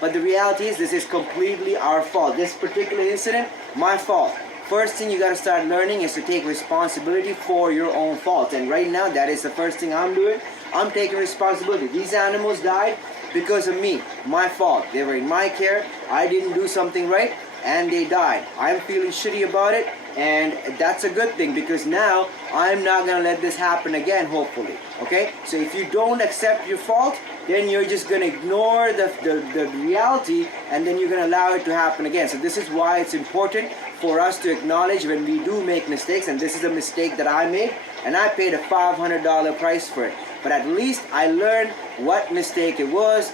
But the reality is this is completely our fault. This particular incident, my fault. First thing you got to start learning is to take responsibility for your own fault. And right now, that is the first thing I'm doing. I'm taking responsibility. These animals died because of me, my fault. They were in my care. I didn't do something right and they died. I'm feeling shitty about it, and that's a good thing because now I'm not gonna let this happen again, hopefully. Okay? So if you don't accept your fault, then you're just gonna ignore the reality, and then you're gonna allow it to happen again. So this is why it's important for us to acknowledge when we do make mistakes, and this is a mistake that I made, and I paid a $500 price for it. But at least I learned what mistake it was.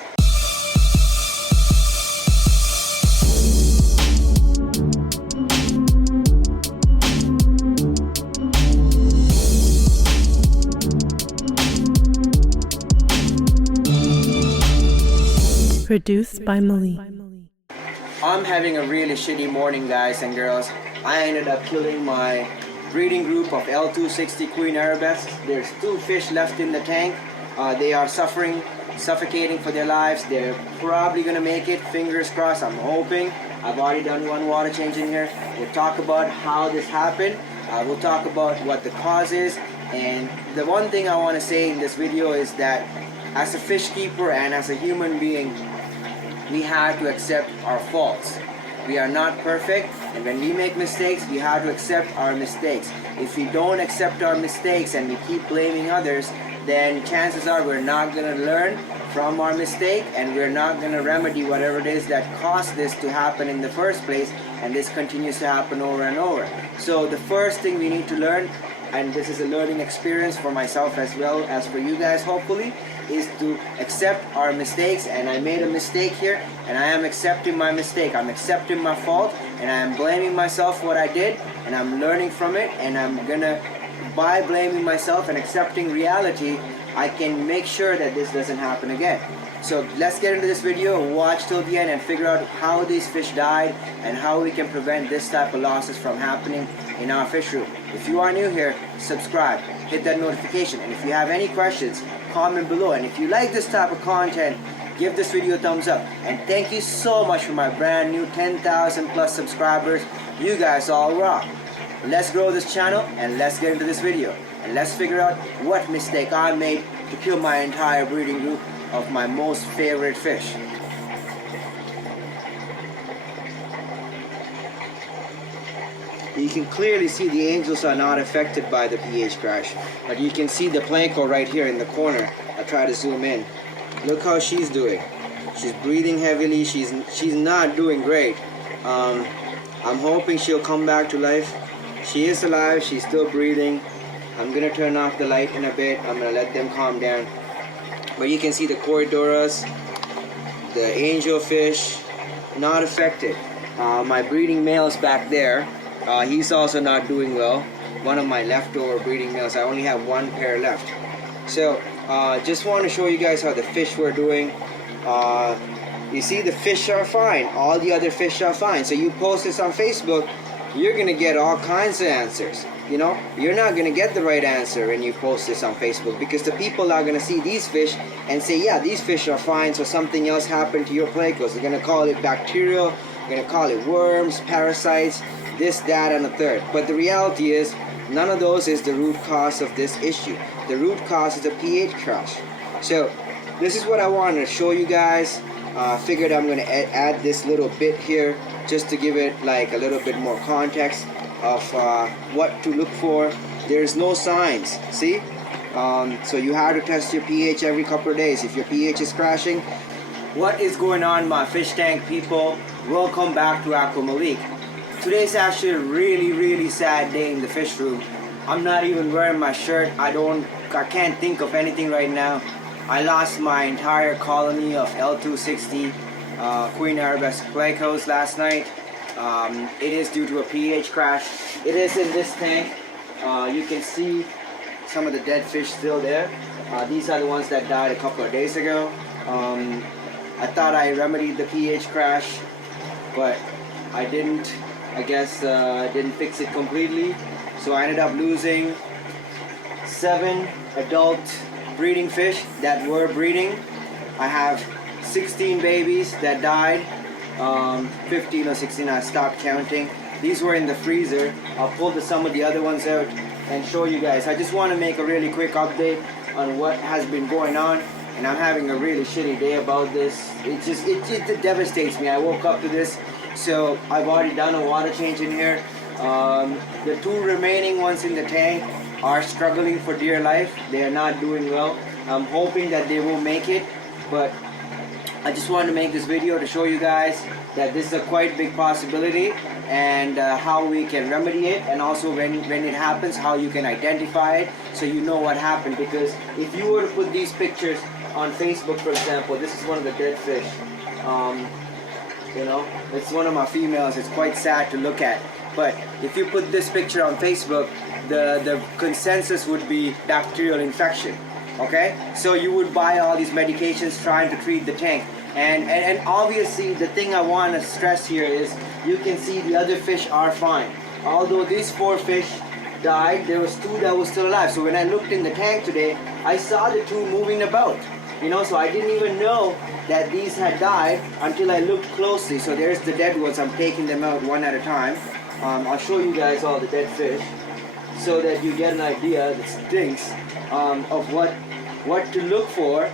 Produced by Malik. I'm having a really shitty morning, guys and girls. I ended up killing my breeding group of L260 Queen Arabesques. There's 2 fish left in the tank. They are suffocating for their lives. They're probably gonna make it, fingers crossed, I'm hoping. I've already done 1 water change in here. We'll talk about how this happened. We'll talk about what the cause is. And the one thing I wanna say in this video is that as a fish keeper and as a human being, we have to accept our faults. We are not perfect, and when we make mistakes, we have to accept our mistakes. If we don't accept our mistakes and we keep blaming others, then chances are we're not going to learn from our mistake, and we're not going to remedy whatever it is that caused this to happen in the first place, and this continues to happen over and over. So the first thing we need to learn, and this is a learning experience for myself as well as for you guys hopefully, is to accept our mistakes. And I made a mistake here, and I am accepting my mistake. I'm accepting my fault, and I am blaming myself for what I did, and I'm learning from it, and I'm gonna, by blaming myself and accepting reality, I can make sure that this doesn't happen again. So let's get into this video, watch till the end and figure out how these fish died and how we can prevent this type of losses from happening in our fish room. If you are new here, subscribe, hit that notification, and if you have any questions, comment below. And if you like this type of content, give this video a thumbs up. And thank you so much for my brand new 10,000 plus subscribers. You guys all rock. Let's grow this channel and let's get into this video. And let's figure out what mistake I made to kill my entire breeding group of my most favorite fish. You can clearly see the angels are not affected by the pH crash, but you can see the Pleco right here in the corner. I'll try to zoom in. Look how she's doing. She's breathing heavily. She's not doing great. I'm hoping she'll come back to life. She is alive. She's still breathing. I'm gonna turn off the light in a bit. I'm gonna let them calm down. But you can see the Corridoras, the angelfish, not affected. My breeding male is back there. He's also not doing well. One of my leftover breeding males. I only have 1 pair left. So just want to show you guys how the fish were doing. You see, the fish are fine. All the other fish are fine. So you post this on Facebook, you're gonna get all kinds of answers. You know, you're not gonna get the right answer when you post this on Facebook, because the people are gonna see these fish and say, yeah, these fish are fine, so something else happened to your Plecos. They're gonna call it bacterial, they're gonna call it worms, parasites, this, that, and a third. But the reality is, none of those is the root cause of this issue. The root cause is a pH crash. So this is what I wanted to show you guys. Figured I'm gonna add this little bit here just to give it like a little bit more context of what to look for. There's no signs, see? So you have to test your pH every couple of days if your pH is crashing. What is going on, my fish tank people? Welcome back to AquaMalik. Today's actually a really sad day in the fish room. I'm not even wearing my shirt. I can't think of anything right now. I lost my entire colony of L260 Queen Arabesque Plecos last night. It is due to a pH crash. It is in this tank. You can see some of the dead fish still there. These are the ones that died a couple of days ago. I thought I remedied the pH crash, but I didn't. I guess didn't fix it completely. So I ended up losing 7 adult breeding fish that were breeding. I have 16 babies that died, 15 or 16, I stopped counting. These were in the freezer. I'll pull some of the other ones out and show you guys. I just want to make a really quick update on what has been going on, and I'm having a really shitty day about this. It devastates me. I woke up to this, so I've already done a water change in here. The 2 remaining ones in the tank are struggling for dear life. They are not doing well. I'm hoping that they will make it, but I just wanted to make this video to show you guys that this is a quite big possibility, and how we can remedy it, and also when it happens, how you can identify it so you know what happened. Because if you were to put these pictures on Facebook, for example, this is one of the dead fish. You know, it's one of my females. It's quite sad to look at. But if you put this picture on Facebook, the consensus would be bacterial infection. Okay, so you would buy all these medications trying to treat the tank, and obviously the thing I want to stress here is you can see the other fish are fine. Although these 4 fish died, there was 2 that were still alive. So when I looked in the tank today, I saw the 2 moving about. You know, so I didn't even know that these had died until I looked closely. So there's the dead ones. I'm taking them out one at a time. I'll show you guys all the dead fish so that you get an idea, the stinks, of what to look for.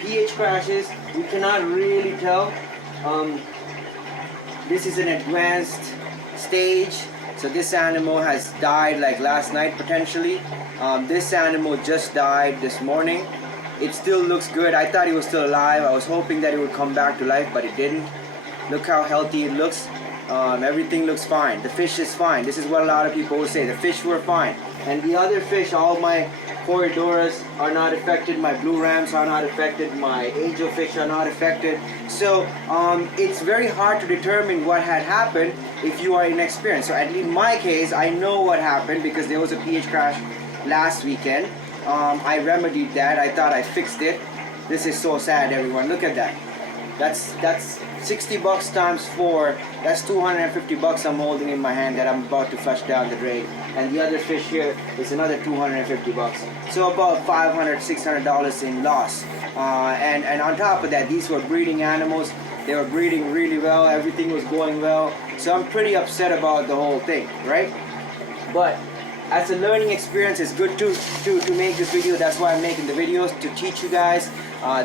pH crashes, we cannot really tell. This is an advanced stage. So this animal has died like last night potentially. This animal just died this morning. It still looks good. I thought he was still alive. I was hoping that it would come back to life, but it didn't. Look how healthy it looks. Everything looks fine. The fish is fine. This is what a lot of people will say. The fish were fine. And the other fish, all my corridoras are not affected. My blue rams are not affected. My angelfish are not affected. So it's very hard to determine what had happened if you are inexperienced. So at least in my case, I know what happened because there was a pH crash last weekend. I remedied that. I thought I fixed it. This is so sad, everyone. Look at that. That's 60 bucks times 4. That's 250 bucks I'm holding in my hand that I'm about to flush down the drain. And the other fish here is another 250 bucks. So about $500, $600 in loss. And on top of that, these were breeding animals. They were breeding really well. Everything was going well. So I'm pretty upset about the whole thing, right? But as a learning experience, it's good to make this video. That's why I'm making the videos, to teach you guys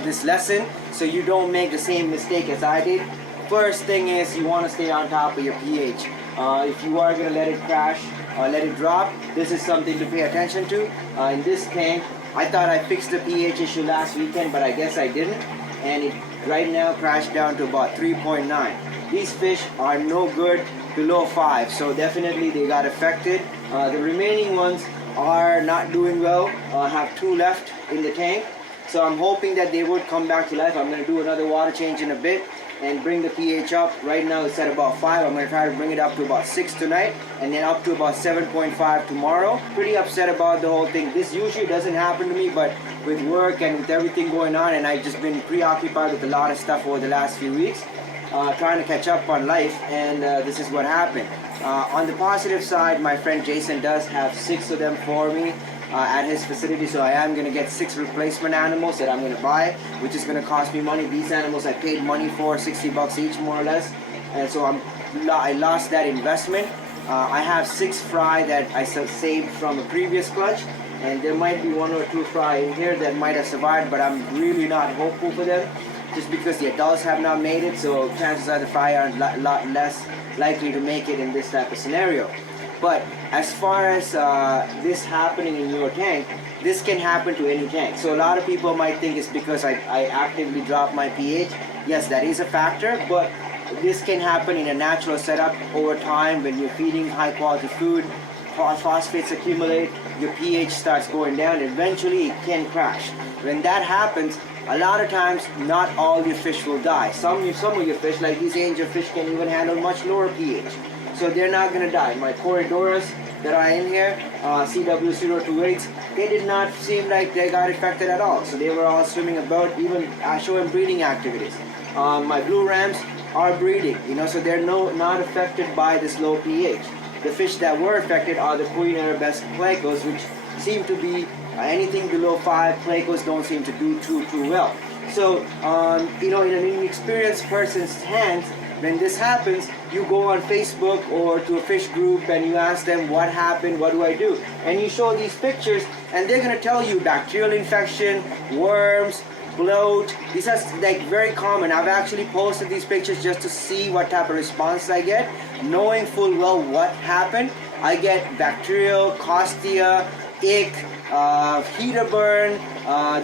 this lesson so you don't make the same mistake as I did. First thing is you want to stay on top of your pH. If you are going to let it crash or let it drop, this is something to pay attention to. In this tank, I thought I fixed the pH issue last weekend, but I guess I didn't. And it right now crashed down to about 3.9. These fish are no good below 5, so definitely they got affected. The remaining ones are not doing well. I have 2 left in the tank. So I'm hoping that they would come back to life. I'm going to do another water change in a bit and bring the pH up. Right now it's at about 5. I'm going to try to bring it up to about 6 tonight and then up to about 7.5 tomorrow. Pretty upset about the whole thing. This usually doesn't happen to me, but with work and with everything going on, and I've just been preoccupied with a lot of stuff over the last few weeks, trying to catch up on life, and this is what happened. On the positive side, my friend Jason does have 6 of them for me at his facility, so I am going to get 6 replacement animals that I'm going to buy, which is going to cost me money. These animals I paid money for, 60 bucks each more or less, and so I lost that investment. I have 6 fry that I saved from a previous clutch, and there might be 1 or 2 fry in here that might have survived, but I'm really not hopeful for them, just because the adults have not made it, so chances are the fry are a lot less likely to make it in this type of scenario. But as far as this happening in your tank, this can happen to any tank. So a lot of people might think it's because I actively drop my pH. Yes, that is a factor, but this can happen in a natural setup over time. When you're feeding high quality food, phosphates accumulate, your pH starts going down, eventually it can crash. When that happens, a lot of times not all your fish will die. Some of your fish, like these angelfish, can even handle much lower pH. So they're not going to die. My corridoras that are in here, CW028s, they did not seem like they got affected at all. So they were all swimming about, even showing breeding activities. My blue rams are breeding, so they're not affected by this low pH. The fish that were affected are the Queen Arabesque Plecos, which seem to be anything below 5. Plecos don't seem to do too well. So, you know, in an inexperienced person's hands, when this happens, you go on Facebook or to a fish group and you ask them what happened, what do I do? And you show these pictures and they're going to tell you bacterial infection, worms, bloat. These are like very common. I've actually posted these pictures just to see what type of response I get, knowing full well what happened. I get bacterial, costia, ick, heater burn,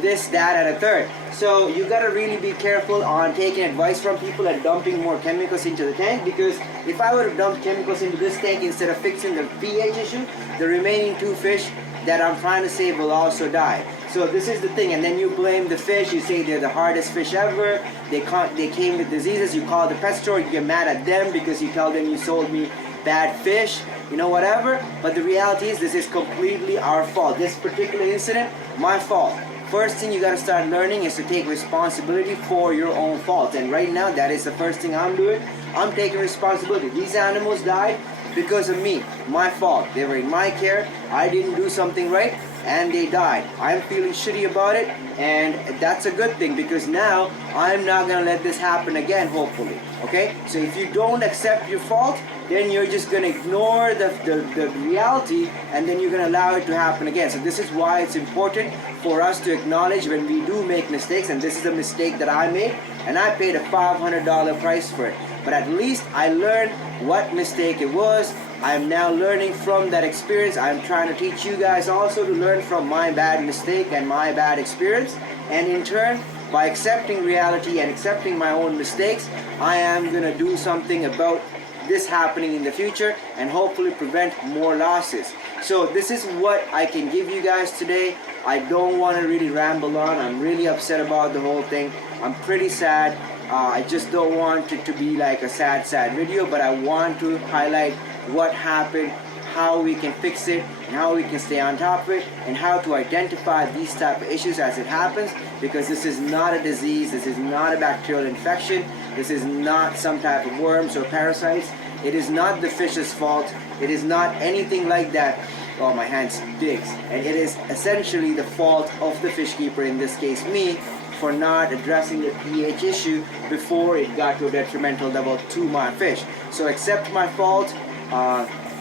this, that, and a third. So you gotta really be careful on taking advice from people and dumping more chemicals into the tank, because if I were to dump chemicals into this tank instead of fixing the pH issue, the remaining 2 fish that I'm trying to save will also die. So this is the thing, and then you blame the fish, you say they're the hardest fish ever, they came with diseases, you call the pet store, you get mad at them because you tell them you sold me bad fish, you know, whatever. But the reality is this is completely our fault. This particular incident, my fault. First thing you got to start learning is to take responsibility for your own fault. And right now, that is the first thing I'm doing. I'm taking responsibility. These animals died because of me, my fault. They were in my care. I didn't do something right and they died. I'm feeling shitty about it, and that's a good thing because now I'm not gonna let this happen again, hopefully. Okay? So if you don't accept your fault, then you're just gonna ignore the reality, and then you're gonna allow it to happen again. So this is why it's important for us to acknowledge when we do make mistakes, and this is a mistake that I made, and I paid a $500 price for it. But at least I learned what mistake it was. I'm now learning from that experience. I'm trying to teach you guys also to learn from my bad mistake and my bad experience. And in turn, by accepting reality and accepting my own mistakes, I am going to do something about this happening in the future and hopefully prevent more losses. So this is what I can give you guys today. I don't want to really ramble on. I'm really upset about the whole thing. I'm pretty sad. I just don't want it to be like a sad video, but I want to highlight what happened, how we can fix it, and how we can stay on top of it, and how to identify these type of issues as it happens, because this is not a disease, this is not a bacterial infection, this is not some type of worms or parasites, it is not the fish's fault, it is not anything like that. Oh, my hand sticks. And it is essentially the fault of the fish keeper, in this case me, for not addressing the pH issue before it got to a detrimental level to my fish. So accept my fault,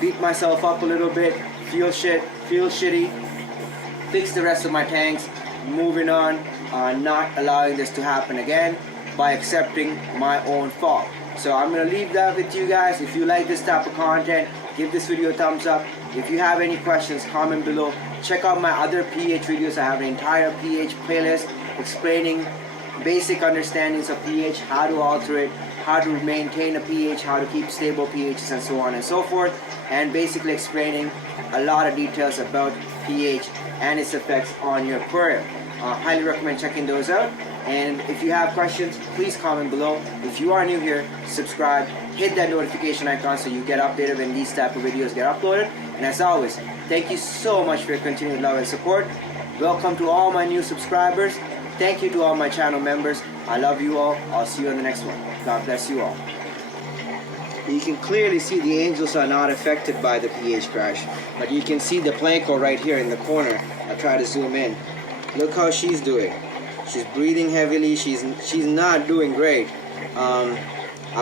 beat myself up a little bit, feel shitty, fix the rest of my tanks, moving on, not allowing this to happen again by accepting my own fault. So I'm going to leave that with you guys. If you like this type of content, give this video a thumbs up. If you have any questions, comment below. Check out my other pH videos. I have an entire pH playlist explaining basic understandings of pH, how to alter it, how to maintain a pH, how to keep stable pHs, and so on and so forth, and basically explaining a lot of details about pH and its effects on your aquarium. Highly recommend checking those out. And if you have questions, please comment below. If you are new here, subscribe, hit that notification icon so you get updated when these type of videos get uploaded. And as always, thank you so much for your continued love and support. Welcome to all my new subscribers. Thank you to all my channel members. I love you all. I'll see you on the next one. God bless you all. You can clearly see the angels are not affected by the pH crash, but you can see the Pleco right here in the corner. I'll try to zoom in. Look how she's doing. She's breathing heavily. She's not doing great. I'm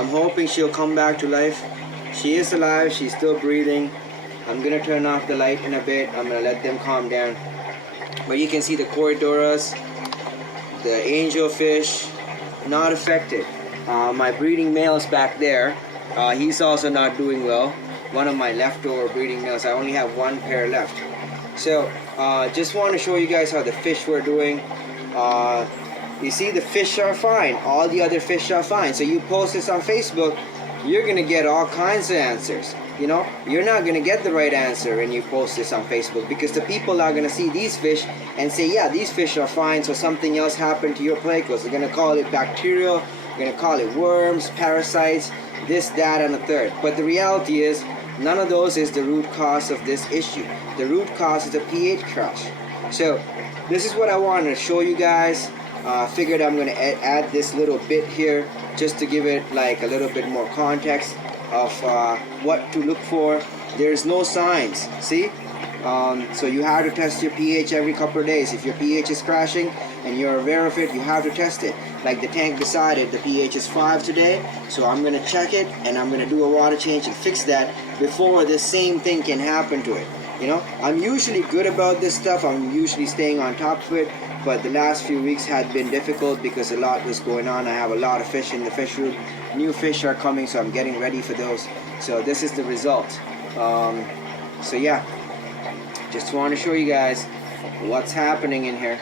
hoping she'll come back to life. She is alive. She's still breathing. I'm gonna turn off the light in a bit. I'm gonna let them calm down. But you can see the Corridoras, the angelfish, not affected. My breeding male is back there. He's also not doing well. One of my leftover breeding males. I only have one pair left. So just want to show you guys how the fish were doing. You see, the fish are fine. All the other fish are fine. So you post this on Facebook, you're gonna get all kinds of answers. You know, you're not gonna get the right answer when you post this on Facebook, because the people are gonna see these fish and say, yeah, these fish are fine, so something else happened to your Plecos. They're gonna call it bacterial, they're gonna call it worms, parasites, this, that, and the third. But the reality is, none of those is the root cause of this issue. The root cause is a pH crash. So this is what I wanted to show you guys. Figured I'm gonna add this little bit here just to give it like a little bit more context of what to look for. There's no signs, see? So you have to test your pH every couple of days. If your pH is crashing and you're aware of it, you have to test it. Like the tank decided the pH is 5 today, so I'm going to check it and I'm going to do a water change and fix that before the same thing can happen to it. You know, I'm usually good about this stuff. I'm usually staying on top of it, but the last few weeks had been difficult because a lot was going on. I have a lot of fish in the fish room. New fish are coming, so I'm getting ready for those. So this is the result. So yeah, just want to show you guys what's happening in here.